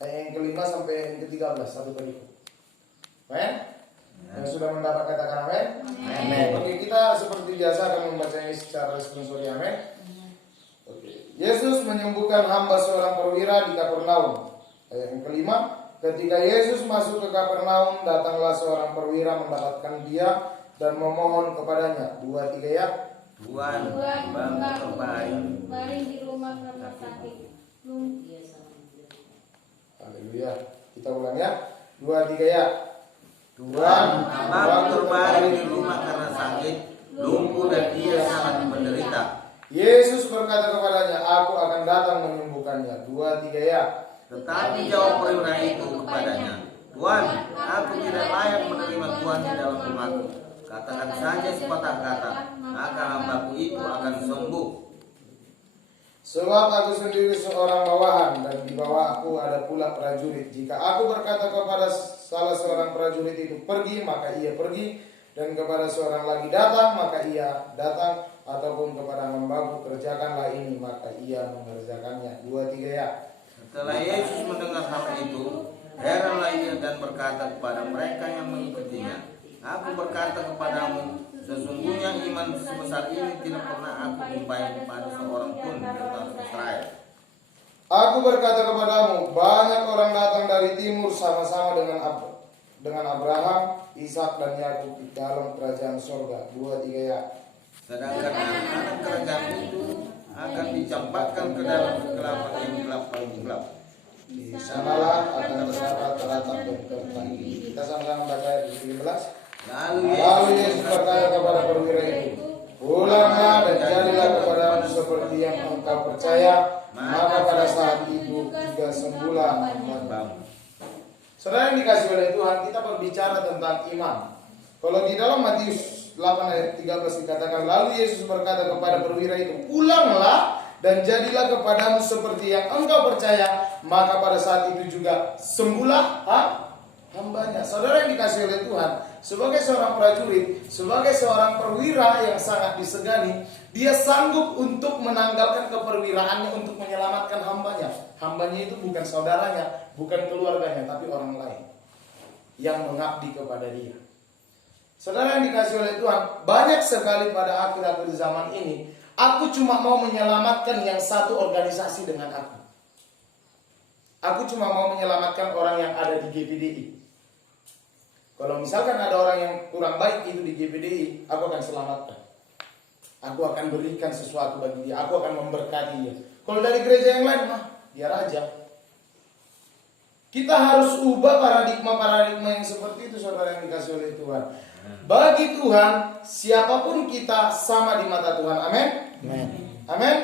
Ayat yang kelima sampai yang ke-13, satu tadi. Amin. Yang sudah mendapat katakan amin. Amin. Oke, kita seperti biasa akan membacanya secara responsori. Amin. Oke. Yesus menyembuhkan hamba seorang perwira di Kapernaum. Ayat yang kelima, ketika Yesus masuk ke Kapernaum, datanglah seorang perwira mendapatkan dia dan memohon kepadanya. 2, 3 ya. Tuhan, bangku baring di rumah karena sakit. Haleluya. Kita ulang ya. 2, 3 ya. Tuhan, abang berbaring di rumah karena sakit, lumpuh dan ia sangat menderita. Yesus berkata kepadanya, aku akan datang menyembuhkannya. 2, 3 ya. Tetapi jawab perwira itu kepadanya, Tuhan, aku tidak layak menerima Tuhan di dalam rumahku. Katakan saja sepatah kata, maka hambaku itu akan sembuh. Sebab aku sendiri seorang bawahan dan di bawah aku ada pula prajurit. Jika aku berkata kepada salah seorang prajurit itu pergi, maka ia pergi, dan kepada seorang lagi datang, maka ia datang, ataupun kepada hambaku kerjakanlah ini, maka ia mengerjakannya. 2, 3 ya. Setelah Yesus mendengar hal itu, heranlah ia dan berkata kepada mereka yang mengikutinya, aku berkata kepadamu, sesungguhnya iman sebesar ini tidak pernah aku jumpai pada seorang pun di tanah Israel. Aku berkata kepadamu, banyak orang datang dari timur sama-sama dengan Abraham, Ishak dan Yakub di dalam kerajaan sorga. 2, 3 ya. Sedangkan anak-anak kerajaan itu akan dicampakkan ke dalam kegelapan yang gelap paling gelap. Di sanalah akan terdapat teratap dan tertanggi. Kita sama-sama baca ayat 17. Lalu Yesus berkata kepada perwira itu, pulanglah dan jadilah kepadamu seperti yang engkau percaya. Maka pada saat itu juga sembuhlah hambamu. Saudara yang dikasih oleh Tuhan, kita berbicara tentang iman. Kalau di dalam Matius 8 ayat 13 dikatakan, lalu Yesus berkata kepada perwira itu, pulanglah dan jadilah kepadamu seperti yang engkau percaya. Maka pada saat itu juga sembuhlah hambanya. Saudara yang dikasih oleh Tuhan, sebagai seorang prajurit, sebagai seorang perwira yang sangat disegani, dia sanggup untuk menanggalkan keperwiraannya untuk menyelamatkan hambanya. Hambanya itu bukan saudaranya, bukan keluarganya, tapi orang lain yang mengabdi kepada dia. Saudara yang dikasih oleh Tuhan, banyak sekali pada akhir-akhir zaman ini, aku cuma mau menyelamatkan yang satu organisasi dengan aku. Aku cuma mau menyelamatkan orang yang ada di GPDI. Kalau misalkan ada orang yang kurang baik itu di GPDI, aku akan selamatkan. Aku akan berikan sesuatu bagi dia. Aku akan memberkati dia. Kalau dari gereja yang lain, biar aja. Kita harus ubah paradigma yang seperti itu, saudara yang dikasih oleh Tuhan. Bagi Tuhan, siapapun kita sama di mata Tuhan. Amin. Amin.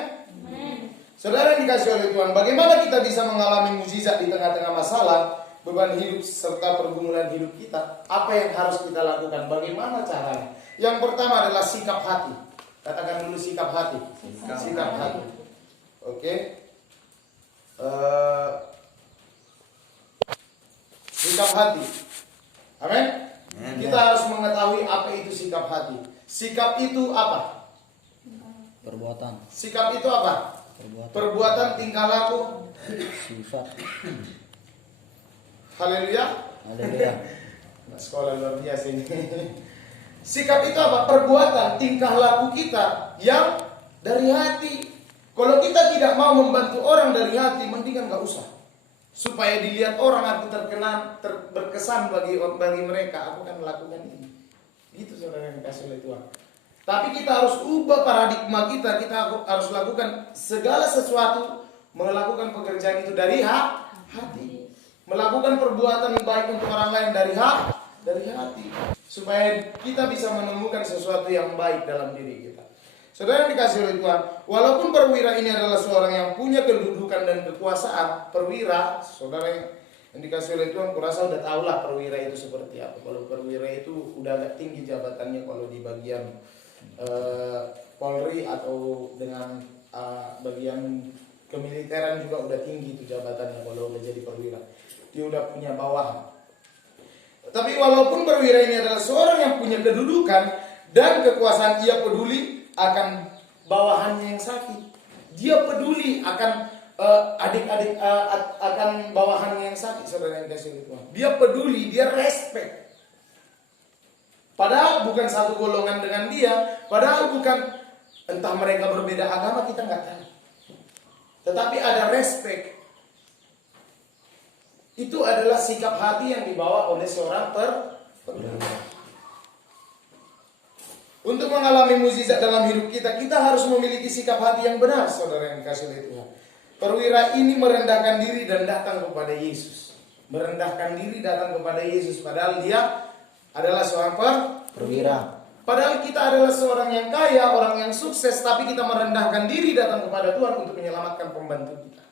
Saudara yang dikasih oleh Tuhan, bagaimana kita bisa mengalami mukjizat di tengah-tengah masalah, beban hidup serta pergumulan hidup kita? Apa yang harus kita lakukan? Bagaimana caranya? Yang pertama adalah sikap hati. Katakan dulu sikap hati. Sikap hati. Oke. Sikap hati. Amin. Kita harus mengetahui apa itu sikap hati. Sikap itu apa? Perbuatan. Sikap itu apa? Perbuatan, tingkah laku, Sifat. haleluya. Haleluya. Sekolah luar biasa ini. Sikap itu apa? Perbuatan, tingkah laku kita yang dari hati. Kalau kita tidak mau membantu orang dari hati, mendingan gak usah. Supaya dilihat orang, aku berkesan bagi mereka, aku akan melakukan ini. Itu saudara yang dikasih oleh Tuhan. Tapi kita harus ubah paradigma kita. Kita harus lakukan segala sesuatu, melakukan pekerjaan itu dari hati. Melakukan perbuatan baik untuk orang lain dari hati. Supaya kita bisa menemukan sesuatu yang baik dalam diri kita. Saudara yang dikasih oleh Tuhan, walaupun perwira ini adalah seorang yang punya kedudukan dan kekuasaan, perwira, saudara yang dikasih oleh Tuhan, kurasa udah tahulah perwira itu seperti apa. Kalau perwira itu udah agak tinggi jabatannya kalau di bagian Polri atau dengan bagian kemiliteran juga udah tinggi itu jabatannya kalau udah jadi perwira. Dia udah punya bawahan. Tapi walaupun perwira ini adalah seorang yang punya kedudukan dan kekuasaan, ia peduli akan bawahannya yang sakit. Dia peduli akan adik-adik akan bawahannya yang sakit, saudara yang kasih Tuhan. Dia peduli, dia respect. Padahal bukan satu golongan dengan dia, padahal bukan, entah mereka berbeda agama, kita nggak tahu. Tetapi ada respect. Itu adalah sikap hati yang dibawa oleh seorang perwira. Untuk mengalami mukjizat dalam hidup kita, kita harus memiliki sikap hati yang benar, saudara yang dikasih oleh Tuhan. Perwira ini merendahkan diri dan datang kepada Yesus. Merendahkan diri datang kepada Yesus, padahal dia adalah seorang perwira. Padahal kita adalah seorang yang kaya, orang yang sukses, tapi kita merendahkan diri datang kepada Tuhan untuk menyelamatkan pembantu kita.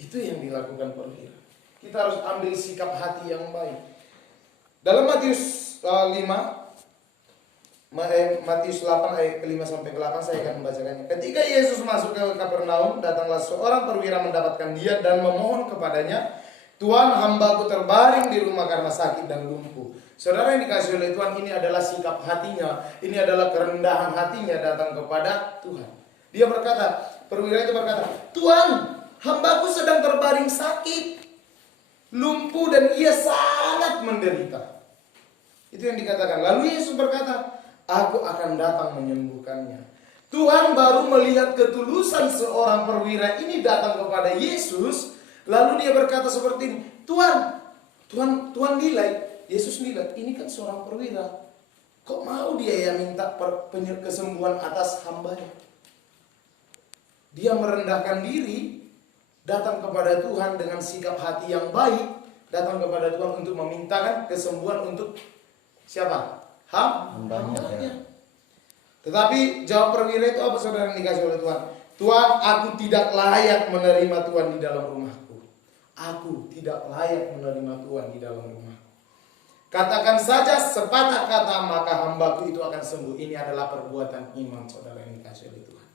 Itu yang dilakukan perwira. Kita harus ambil sikap hati yang baik. Dalam Matius 8 ayat ke-5 sampai ke-8 saya akan membacakannya. Ketika Yesus masuk ke Kapernaum, datanglah seorang perwira mendapatkan dia dan memohon kepadanya, "Tuhan, hambaku terbaring di rumah karena sakit dan lumpuh." Saudara yang dikasihi oleh Tuhan, ini adalah sikap hatinya, ini adalah kerendahan hatinya datang kepada Tuhan. Dia berkata, perwira itu berkata, "Tuhan, hambaku sedang terbaring sakit, lumpuh dan ia sangat menderita." Itu yang dikatakan. Lalu Yesus berkata, "Aku akan datang menyembuhkannya." Tuhan baru melihat ketulusan seorang perwira ini datang kepada Yesus. Lalu dia berkata seperti ini, Tuhan nilai, Yesus nilai, ini kan seorang perwira. Kok mau dia yang minta kesembuhan atas hambanya? Dia merendahkan diri, datang kepada Tuhan dengan sikap hati yang baik, datang kepada Tuhan untuk memintakan kesembuhan untuk siapa? Hambanya. Tetapi jawab perwira itu apa, saudara yang dikasih oleh Tuhan? "Tuhan, aku tidak layak menerima Tuhan di dalam rumahku. Aku tidak layak menerima Tuhan di dalam rumahku. Katakan saja sepatah kata, maka hambaku itu akan sembuh." Ini adalah perbuatan iman, saudara yang dikasih oleh Tuhan.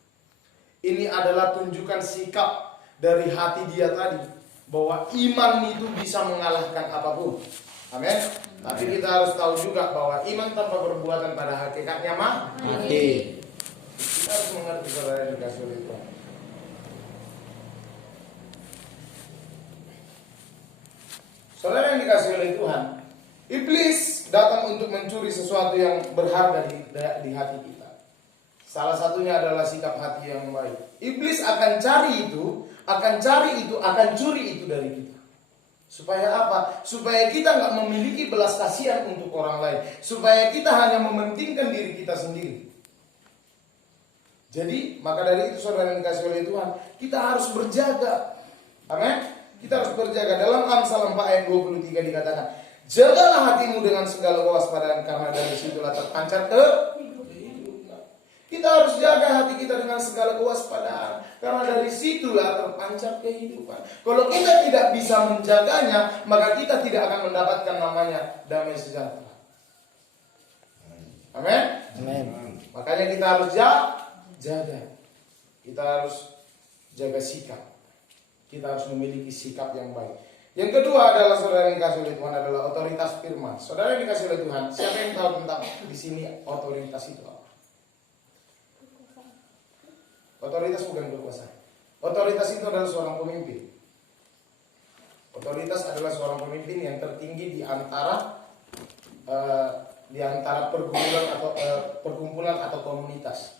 Ini adalah tunjukkan sikap dari hati dia tadi, bahwa iman itu bisa mengalahkan apapun. Amin. Tapi kita harus tahu juga bahwa iman tanpa perbuatan pada hakikatnya mati. Kita harus mengerti, saudara yang dikasih oleh Tuhan. Saudara yang dikasih oleh Tuhan, iblis datang untuk mencuri sesuatu yang berharga di hati kita. Salah satunya adalah sikap hati yang baik. Iblis akan cari itu, akan curi itu dari kita. Supaya apa? Supaya kita nggak memiliki belas kasihan untuk orang lain. Supaya kita hanya mementingkan diri kita sendiri. Jadi, maka dari itu saudara yang dikasih oleh Tuhan, kita harus berjaga. Amin. Kita harus berjaga. Dalam Amsal 4 ayat 23 dikatakan, "Jagalah hatimu dengan segala kewaspadaan, karena dari situlah terpancar kehidupan." Kita harus jaga hati kita dengan segala kewaspadaan, karena dari situlah terpancar kehidupan. Kalau kita tidak bisa menjaganya, maka kita tidak akan mendapatkan namanya damai sejahtera. Amin. Amin. Makanya kita harus jaga. Kita harus jaga sikap. Kita harus memiliki sikap yang baik. Yang kedua adalah, saudara yang dikasih oleh Tuhan, adalah otoritas firman. Saudara yang dikasih oleh Tuhan, siapa yang tahu tentang di sini otoritas itu apa? Otoritas bukan kekuasaan. Otoritas itu adalah seorang pemimpin. Otoritas adalah seorang pemimpin yang tertinggi di antara perkumpulan atau komunitas.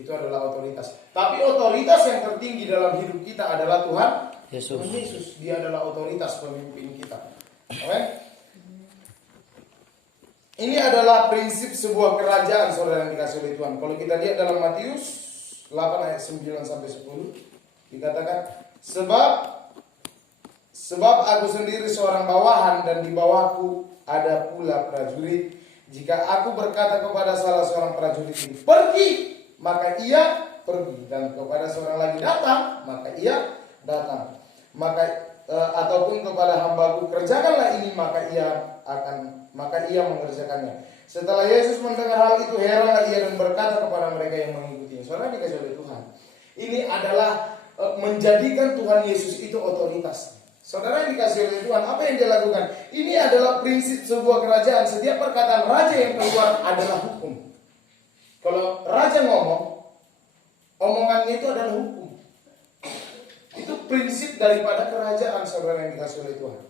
Itu adalah otoritas. Tapi otoritas yang tertinggi dalam hidup kita adalah Tuhan Yesus. Dia adalah otoritas pemimpin kita. Amen. Ini adalah prinsip sebuah kerajaan, saudara yang dikasih oleh Tuhan. Kalau kita lihat dalam Matius 8 ayat 9 sampai 10 dikatakan, sebab aku sendiri seorang bawahan dan di bawahku ada pula prajurit. Jika aku berkata kepada salah seorang prajurit ini, "Pergi," maka ia pergi, dan kepada seorang lagi, "Datang," maka ia datang. Ataupun kepada hambaku, "Kerjakanlah ini," maka ia mengerjakannya. Setelah Yesus mendengar hal itu, heranlah ia dan berkata kepada mereka yang mengikutinya. Saudara dikasih oleh Tuhan, ini adalah menjadikan Tuhan Yesus itu otoritas. Saudara yang dikasih oleh Tuhan, apa yang dia lakukan? Ini adalah prinsip sebuah kerajaan. Setiap perkataan raja yang keluar adalah hukum. Kalau raja ngomong, Omongannya itu adalah hukum. Itu prinsip daripada kerajaan, saudara yang dikasih oleh Tuhan.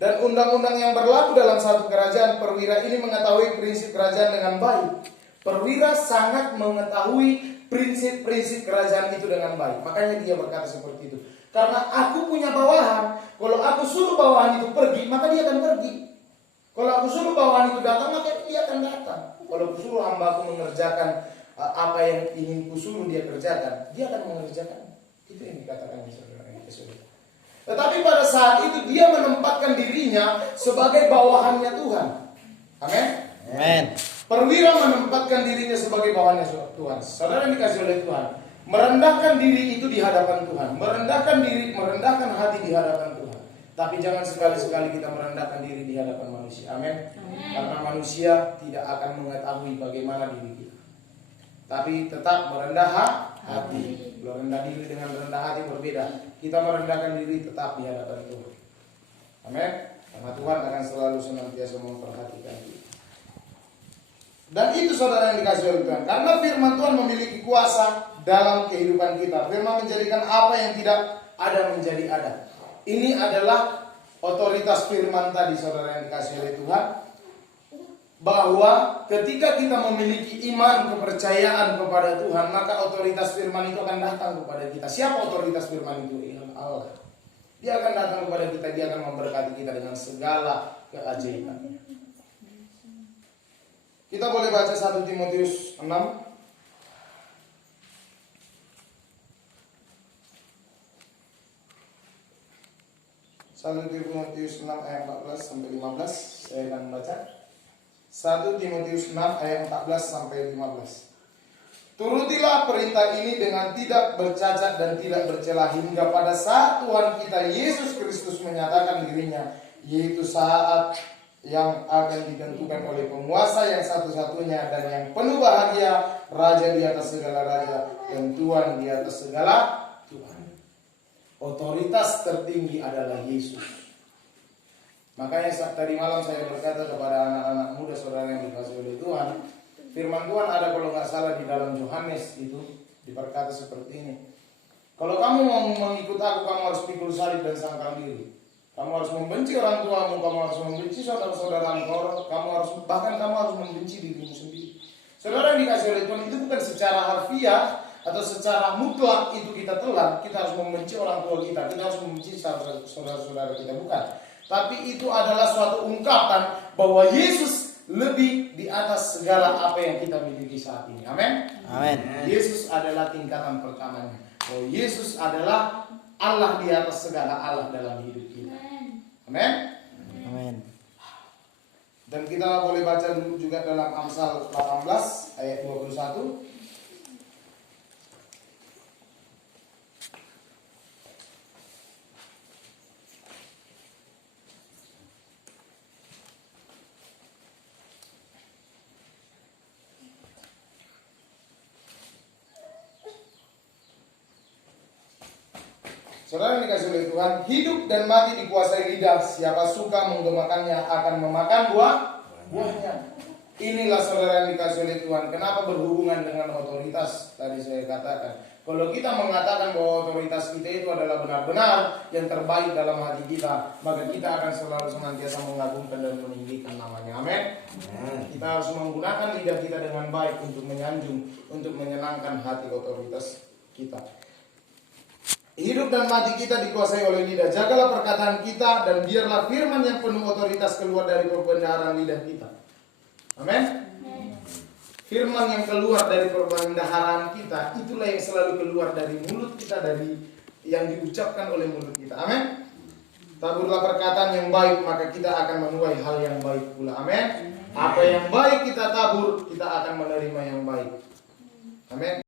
Dan undang-undang yang berlaku dalam satu kerajaan, perwira ini mengetahui prinsip kerajaan dengan baik. Perwira sangat mengetahui prinsip-prinsip kerajaan itu dengan baik. Makanya dia berkata seperti itu. Karena aku punya bawahan, kalau aku suruh bawahan itu pergi, maka dia akan pergi. Kalau aku suruh bawahan itu datang, maka dia akan datang. Kalau aku suruh hambaku mengerjakan apa yang ingin kusuruh dia kerjakan, dia akan mengerjakan. Itu yang dikatakan saudara yang dikasihi. Tetapi pada saat itu dia menempatkan dirinya sebagai bawahannya Tuhan. Amin. Amin. Perwira menempatkan dirinya sebagai bawahannya Tuhan. Saudara yang dikasih oleh Tuhan, merendahkan diri itu di hadapan Tuhan, merendahkan hati di hadapan Tuhan. Tapi jangan sekali-sekali kita merendahkan diri di hadapan manusia. Amin. Karena manusia tidak akan mengetahui bagaimana diri kita. Tapi tetap merendah hati. Merendah diri dengan rendah hati berbeda. Kita merendahkan diri tetap di hadapan Tuhan. Amin. Karena Tuhan akan selalu senantiasa memperhatikan kita. Dan itu saudara yang dikasih oleh Tuhan. Karena firman Tuhan memiliki kuasa dalam kehidupan kita. Firman menjadikan apa yang tidak ada menjadi ada. Ini adalah otoritas firman tadi saudara yang dikasih oleh Tuhan. Bahwa ketika kita memiliki iman, kepercayaan kepada Tuhan, maka otoritas firman itu akan datang kepada kita. Siapa otoritas firman itu? Allah. Dia akan datang kepada kita, dia akan memberkati kita dengan segala keajaiban. Kita boleh baca 1 Timotius 6. 1 Timotius 6 ayat 14 sampai 15. Saya akan membaca 1 Timotius 6 ayat 14 sampai 15. Turutilah perintah ini dengan tidak bercacat dan tidak bercela hingga pada saat Tuhan kita Yesus Kristus menyatakan dirinya, yaitu saat yang akan ditentukan oleh penguasa yang satu-satunya dan yang penuh bahagia, Raja di atas segala raja dan Tuhan di atas segala Tuhan. Otoritas tertinggi adalah Yesus. Makanya tadi malam saya berkata kepada anak-anak muda saudara yang dikasih oleh Tuhan, firman Tuhan ada kalau nggak salah di dalam Yohanes itu diberkata seperti ini. Kalau kamu mau mengikut aku, kamu harus pikul salib dan sangkal diri. Kamu harus membenci orang tuamu, kamu harus membenci saudara-saudaramu, kamu harus membenci dirimu sendiri. Saudara yang dikasih oleh Tuhan, itu bukan secara harfiah atau secara mutlak itu kita telan, kita harus membenci orang tua kita harus membenci saudara-saudara kita, bukan. Tapi itu adalah suatu ungkapan bahwa Yesus lebih di atas segala apa yang kita miliki saat ini. Amin. Amin. Yesus adalah tingkatan pertamanya. Oh, Yesus adalah Allah di atas segala Allah dalam hidup kita. Amin. Amin. Dan kita boleh baca dulu juga dalam Amsal 18 ayat 21. Saudara yang dikasih oleh Tuhan, hidup dan mati dikuasai lidah. Siapa suka menggemakannya akan memakan buahnya. Inilah saudara yang dikasih oleh Tuhan. Kenapa berhubungan dengan otoritas? Tadi saya katakan, kalau kita mengatakan bahwa otoritas kita itu adalah benar-benar yang terbaik dalam hati kita, maka kita akan selalu senantiasa mengagungkan dan meninggikan namanya. Amin. Kita harus menggunakan lidah kita dengan baik untuk menyanjung, untuk menyenangkan hati otoritas kita. Hidup dan mati kita dikuasai oleh lidah. Jagalah perkataan kita dan biarlah firman yang penuh otoritas keluar dari perbendaharaan lidah kita. Amin. Firman yang keluar dari perbendaharaan kita, itulah yang selalu keluar dari mulut kita, dari yang diucapkan oleh mulut kita. Amin. Taburlah perkataan yang baik, maka kita akan menuai hal yang baik pula. Amin. Apa yang baik kita tabur, kita akan menerima yang baik. Amin.